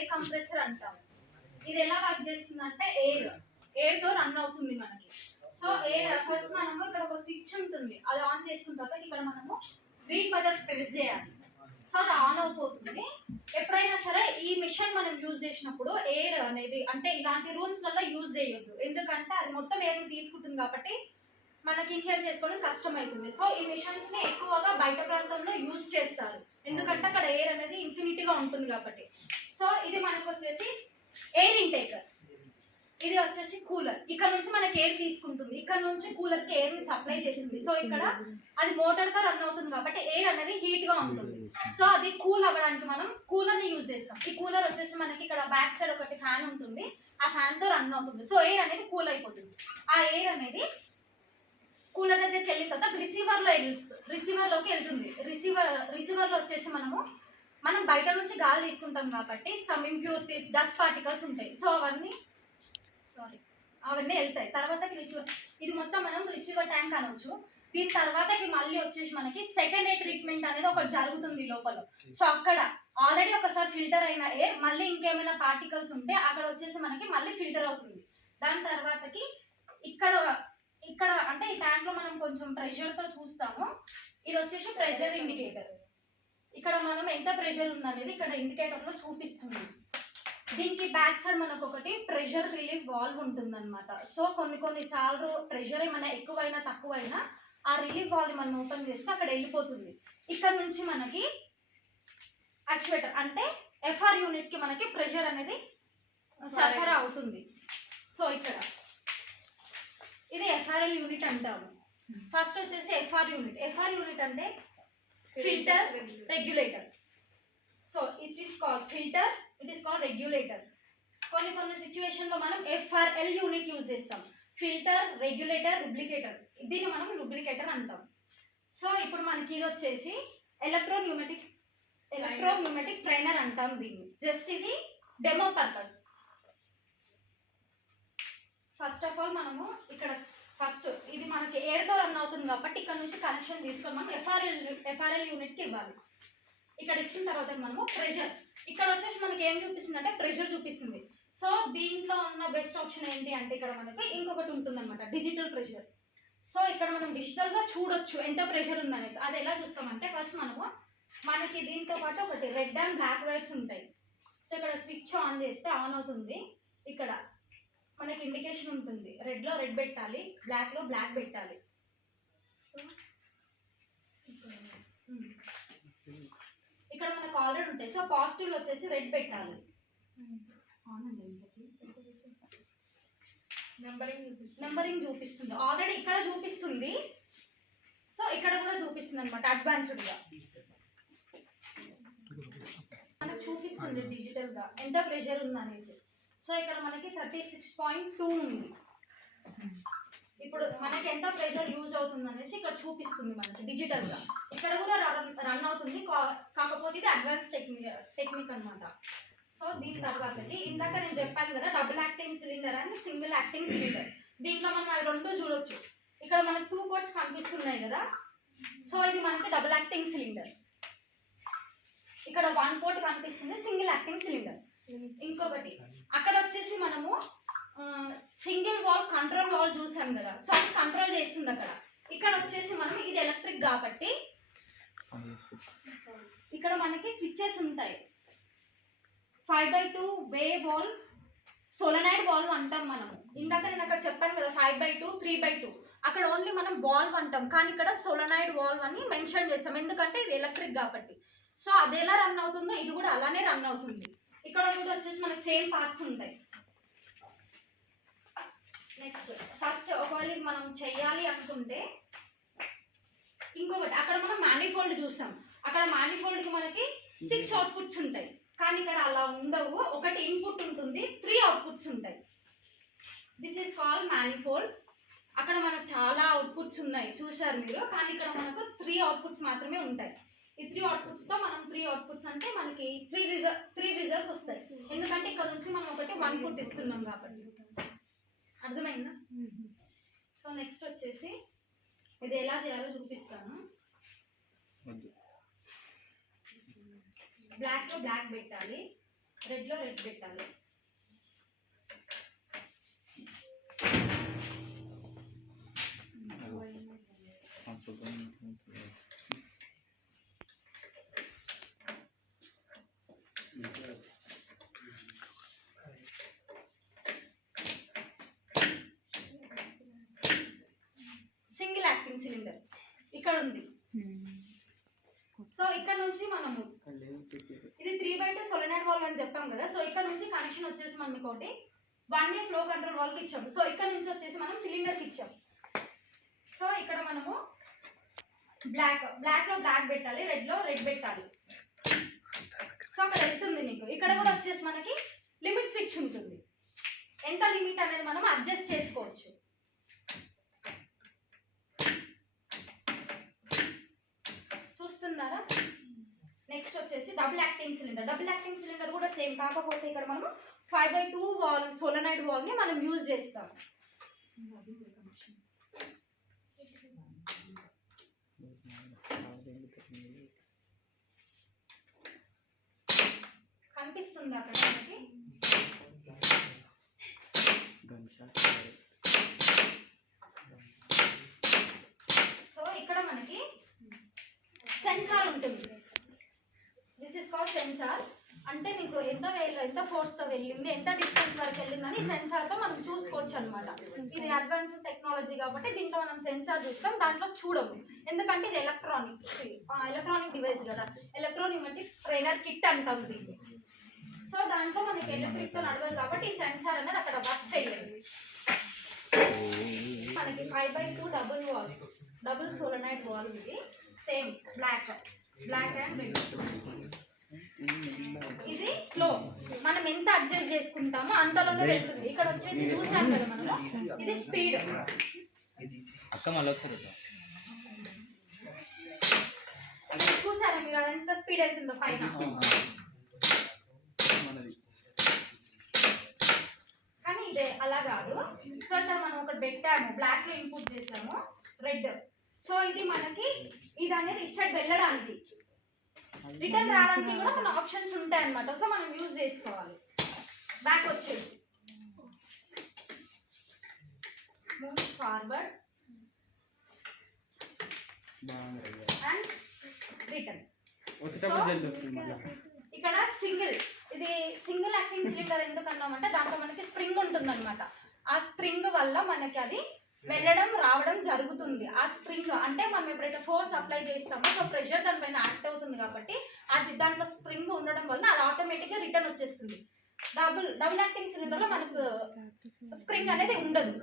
Air compressor అంటాం. ఇది ఎలా వర్క్ చేస్తుందంటే ఎయిర్ తో రన్ అవుతుంది మనకి. సో ఎయిర్ ఫస్ట్ మనము ఇక్కడ ఒక స్విచ్ ఉంటుంది, అది ఆన్ చేసుకున్న తర్వాత ఇక్కడ మనము గ్రీన్ బటన్ ప్రెస్ చేయాలి. సో అది ఆన్ అయిపోతుంది. ఎప్పుడైనా సరే ఈ మిషన్ మనం యూజ్ చేసినప్పుడు ఎయిర్ అనేది అంటే ఇలాంటి రూమ్స్లలో యూజ్ చేయొద్దు, ఎందుకంటే అది మొత్తం ఎయిర్ని తీసుకుంటుంది కాబట్టి మనకి ఇన్హేల్ చేసుకోవడం కష్టం అవుతుంది. సో ఈ మిషన్స్ ని ఎక్కువగా బయట ప్రాంతంలో యూజ్ చేస్తారు, ఎందుకంటే అక్కడ ఎయిర్ అనేది ఇన్ఫినిటీగా ఉంటుంది కాబట్టి. సో ఇది మనకు వచ్చేసి ఎయిర్ ఇంటేకర్, ఇది వచ్చేసి కూలర్. ఇక్కడ నుంచి మనకి ఎయిర్ తీసుకుంటుంది, ఇక్కడ నుంచి కూలర్ కి ఎయిర్ ని సప్లై చేస్తుంది. సో ఇక్కడ అది మోటార్ తో రన్ అవుతుంది కాబట్టి ఎయిర్ అనేది హీట్ గా ఉంటుంది. సో అది కూల్ అవ్వడానికి మనం కూలర్ ని యూజ్ చేస్తాం. ఈ కూలర్ వచ్చేసి మనకి ఇక్కడ బ్యాక్ సైడ్ ఒకటి ఫ్యాన్ ఉంటుంది, ఆ ఫ్యాన్ తో రన్ అవుతుంది. సో ఎయిర్ అనేది కూల్ అయిపోతుంది. ఆ ఎయిర్ అనేది కూలర్ దగ్గరికి వెళ్ళిన తర్వాత రిసీవర్లోకి వెళ్తుంది. రిసీవర్లో వచ్చేసి మనం బయట నుంచి గాలి తీసుకుంటాం కాబట్టి సమ్ ఇంప్యూరిటీస్, డస్ట్ పార్టికల్స్ ఉంటాయి. సో అవన్నీ వెళ్తాయి. తర్వాతకి ఇది మొత్తం మనం రిసీవర్ ట్యాంక్ అనవచ్చు. దీని తర్వాతకి మళ్ళీ వచ్చేసి మనకి సెకండ్ ఎయిర్ ట్రీట్మెంట్ అనేది ఒకటి జరుగుతుంది లోపల. సో అక్కడ ఆల్రెడీ ఒకసారి ఫిల్టర్ అయిన ఎయిర్ మళ్ళీ ఇంకేమైనా పార్టికల్స్ ఉంటే అక్కడ వచ్చేసి మనకి మళ్ళీ ఫిల్టర్ అవుతుంది. దాని తర్వాతకి ఇక్కడ అంటే ఈ ట్యాంక్ లో మనం కొంచెం ప్రెషర్ తో చూస్తాము. ఇది వచ్చేసి ప్రెషర్ ఇండికేటర్. ఇక్కడ మనం ఎంత ప్రెషర్ ఉందనేది ఇక్కడ ఇండికేటర్ లో చూపిస్తుంది. దీనికి బ్యాక్ సైడ్ మనకు ఒకటి ప్రెషర్ రిలీఫ్ వాల్వ్ ఉంటుంది అనమాట. సో కొన్ని సార్లు ప్రెషర్ ఏమైనా ఎక్కువైనా తక్కువైనా ఆ రిలీఫ్ వాల్వ్ మనం ఓపెన్ చేస్తే అక్కడ వెళ్ళిపోతుంది. ఇక్కడ నుంచి మనకి యాక్చువేటర్ అంటే ఎఫ్ఆర్ యూనిట్ కి మనకి ప్రెషర్ అనేది సరఫరా అవుతుంది. సో ఇక్కడ ఇది ఎఫ్ఆర్ఎల్ యూనిట్ అంటాము. ఫస్ట్ వచ్చేసి ఎఫ్ఆర్ యూనిట్ అంటే filter regulator. So it is called filter, it is called regulator. కొన్ని సిచ్యువేషన్ లో మనం ఎఫ్ఆర్ఎల్ యూనిట్ యూజ్ చేస్తాం, ఫిల్టర్, రెగ్యులేటర్, లుబ్రికేటర్. దీన్ని మనం లుబ్రికేటర్ అంటాం. సో ఇప్పుడు మనకి ఇది వచ్చేసి ఎలక్ట్రో న్యూమాటిక్ ట్రైనర్ అంటాం దీన్ని. జస్ట్ ఇది demo purpose. First of all మనము ఇక్కడ ఫస్ట్ ఇది మనకి ఎయిర్తో రన్ అవుతుంది కాబట్టి ఇక్కడ నుంచి కనెక్షన్ తీసుకొని మనం ఎఫ్ఆర్ఎల్ యూనిట్కి ఇవ్వాలి. ఇక్కడ ఇచ్చిన తర్వాత మనము ప్రెషర్, ఇక్కడ వచ్చేసి మనకి ఏం చూపిస్తుంది అంటే ప్రెషర్ చూపిస్తుంది. సో దీంట్లో ఉన్న బెస్ట్ ఆప్షన్ ఏంటి అంటే ఇక్కడ మనకి ఇంకొకటి ఉంటుంది అనమాట, డిజిటల్ ప్రెషర్. సో ఇక్కడ మనం డిజిటల్గా చూడొచ్చు ఎంత ప్రెషర్ ఉందనేసి. అది ఎలా చూస్తామంటే ఫస్ట్ మనకి దీంతో పాటు ఒకటి రెడ్ అండ్ బ్లాక్ వైర్స్ ఉంటాయి. సో ఇక్కడ స్విచ్ ఆన్ చేస్తే ఆన్ అవుతుంది. ఇక్కడ మనకి ఇండికేషన్ ఉంటుంది, రెడ్లో రెడ్ పెట్టాలి, బ్లాక్లో బ్లాక్ పెట్టాలి. సో ఇక్కడ మనకు ఆల్రెడీ ఉంటాయి. సో పాజిటివ్ వచ్చేసి రెడ్ పెట్టాలి. నెంబరింగ్ చూపిస్తుంది, ఆల్రెడీ ఇక్కడ చూపిస్తుంది. సో ఇక్కడ కూడా చూపిస్తుంది అనమాట అడ్వాన్స్డ్గా మనకు చూపిస్తుంది డిజిటల్గా ఎంత ప్రెషర్ ఉందనేసి. సో ఇక్కడ మనకి 36.2 ఉంది. ఇప్పుడు మనకి ఎంత ప్రెషర్ యూజ్ అవుతుంది అనేసి ఇక్కడ చూపిస్తుంది మనకి డిజిటల్గా. ఇక్కడ కూడా రన్ అవుతుంది, కాకపోతే ఇది అడ్వాన్స్ టెక్నిక్ అనమాట. సో దీని తర్వాతకి ఇందాక నేను చెప్పాను కదా double acting cylinder and single acting cylinder. దీంట్లో మనం అవి రెండు చూడొచ్చు. ఇక్కడ మనకు 2 పోర్ట్స్ కనిపిస్తున్నాయి కదా. సో ఇది మనకి డబుల్ యాక్టింగ్ సిలిండర్. ఇక్కడ 1 పోర్ట్ కనిపిస్తుంది, సింగిల్ యాక్టింగ్ సిలిండర్. ఇంకొకటి అక్కడ వచ్చేసి మనము సింగిల్ వాల్ కంట్రోల్ వాల్ చూసాం కదా. సో అది కంట్రోల్ చేస్తుంది అక్కడ. ఇక్కడ వచ్చేసి మనం ఇది ఎలక్ట్రిక్ కాబట్టి ఇక్కడ మనకి స్విచ్చెస్ ఉంటాయి. 5/2 వే వాల్, సోలనాయిడ్ వాల్వ్ అంటాం మనము. ఇందాక నేను అక్కడ చెప్పాను కదా 5/2, 3/2. అక్కడ ఓన్లీ మనం వాల్వ్ అంటాం, కానీ ఇక్కడ సోలనాయిడ్ వాల్వ్ అని మెన్షన్ చేస్తాం, ఎందుకంటే ఇది ఎలక్ట్రిక్ కాబట్టి. సో అది ఎలా రన్ అవుతుందో ఇది కూడా అలానే రన్ అవుతుంది. ఇక్కడ కూడా వచ్చేసి మనకి సేమ్ పార్ట్స్ ఉంటాయి. నెక్స్ట్ ఫస్ట్ ఒకవేళ మనం చెయ్యాలి అనుకుంటే ఇంకొకటి అక్కడ మనం మ్యానిఫోల్డ్ చూసాం. అక్కడ మ్యానిఫోల్డ్కి మనకి 6 అవుట్పుట్స్ ఉంటాయి, కానీ ఇక్కడ అలా ఉండవు. ఒకటి ఇన్పుట్ ఉంటుంది, 3 అవుట్పుట్స్ ఉంటాయి. This is called manifold. అక్కడ మనకు చాలా అవుట్పుట్స్ ఉన్నాయి చూసారు మీరు, కానీ ఇక్కడ మనకు 3 అవుట్పుట్స్ మాత్రమే ఉంటాయి. ఈ 3 అవుట్పుట్స్తో మనం 3 అవుట్పుట్స్ అంటే మనకి 3 రిజల్ట్స్ వస్తాయి, ఎందుకంటే ఇక్కడ నుంచి మనం ఒకటి 1 పుట్ ఇస్తున్నాం కాబట్టి. అర్థమైందా? సో నెక్స్ట్ వచ్చేసి ఇది ఎలా చేయాలో చూపిస్తాను. బ్లాక్లో బ్లాక్ పెట్టాలి, రెడ్లో రెడ్ పెట్టాలి. సింగిల్ యాక్టింగ్ సిలిండర్ ఇక్కడ ఉంది. సో ఇక్కడ నుంచి మనము ఇది 3/2 సోలనాయిడ్ వాల్వ్ అని చెప్పాం కదా. సో ఇక్కడ నుంచి కనెక్షన్ వచ్చేసి మనం ఇంకోటి 1A ఫ్లో కంట్రోల్ వాల్వ్ కి ఇచ్చాము. సో ఇక్కడ నుంచి వచ్చేసి మనం సిలిండర్ కి ఇచ్చాము. సో ఇక్కడ మనము బ్లాక్ లో బ్లాక్ పెట్టాలి, రెడ్ లో రెడ్ పెట్టాలి. సో అక్కడ వెళ్తుంది నీకు. ఇక్కడ కూడా వచ్చేసి మనకి లిమిట్ స్విచ్ ఉంటుంది. ఎంత లిమిట్ అనేది మనం అడ్జస్ట్ చేసుకోవచ్చు. చూస్తున్నారా? నెక్స్ట్ వచ్చేసి double acting cylinder. Double acting cylinder కూడా సేమ్, కాకపోతే ఇక్కడ మనం 5/2 వాల్ సోలనాయిడ్ వాల్వ్ ని మనం యూజ్ చేస్తాం. కనిపిస్తుంది అక్కడ మనకి. సో ఇక్కడ మనకి సెన్సార్ ఉంటుంది. This is called sensor. అంటే మీకు ఎంత ఫోర్స్ తో వెళ్ళింది, ఎంత డిస్టెన్స్ వరకు వెళ్ళిందని సెన్సార్ తో మనం చూసుకోవచ్చు అనమాట. ఇది అడ్వాన్స్డ్ టెక్నాలజీ కాబట్టి దీంట్లో మనం సెన్సార్ చూస్తాం, దాంట్లో చూడము. ఎందుకంటే ఇది ఎలక్ట్రానిక్ డివైస్ కదా. ఎలక్ట్రోన్యూమాటిక్ ట్రైనర్ కిట్ అంటాం దీన్ని. సో దాంట్లో మనకి ఎలక్ట్రిక్ తో నడవదు కాబట్టి ఈ సెన్సార్ అనేది అక్కడ వర్క్ చేయలేదు. మనకి 5/2 డబుల్ సోలనాయిడ్ వాల్వ్. ఇది సేమ్ బ్లాక్ అండ్ రెడ్. ఇది స్లో, మనం ఎంత అడ్జస్ట్ చేసుకుంటామో అంతలోనే వెళ్తుంది. ఇక్కడ వచ్చేసి చూసాం కదా మనము, ఇది స్పీడ్. చూసారా మీరు అదంతా స్పీడ్ వెళ్తుందో పైన. కానీ ఇదే అలా కాదు. సో ఇక్కడ మనం ఒకటి పెట్టాము, బ్లాక్ లో ఇన్పుట్ చేసాము, రెడ్. సో ఇది మనకి ఇది అనేది ఇచ్చాడు వెళ్ళడానికి, రిటర్న్ రావడానికి కూడా మన ఆప్షన్స్ ఉంటాయి అన్నమాట. సో మనం యూజ్ చేసుకోవాలి. బ్యాక్ వచ్చేది మూవ్ ఫార్వర్డ్ అండ్ రిటర్న్. ఇక్కడ ఇది సింగిల్ యాక్టింగ్ సిలిండర్ ఎందుకు అన్నామంటే దాంట్లో మనకి స్ప్రింగ్ ఉంటుంది అనమాట. ఆ స్ప్రింగ్ వల్ల మనకి అది వెళ్ళడం రావడం జరుగుతుంది. ఆ స్ప్రింగ్ అంటే మనం ఎప్పుడైతే ఫోర్స్ అప్లై చేస్తామో సో ప్రెషర్ దానిపైన యాక్ట్ అవుతుంది కాబట్టి అది దాంట్లో స్ప్రింగ్ ఉండడం వల్ల అది ఆటోమేటిక్గా రిటర్న్ వచ్చేస్తుంది. డబుల్ యాక్టింగ్ సిలిండర్లో మనకు స్ప్రింగ్ అనేది ఉండదు.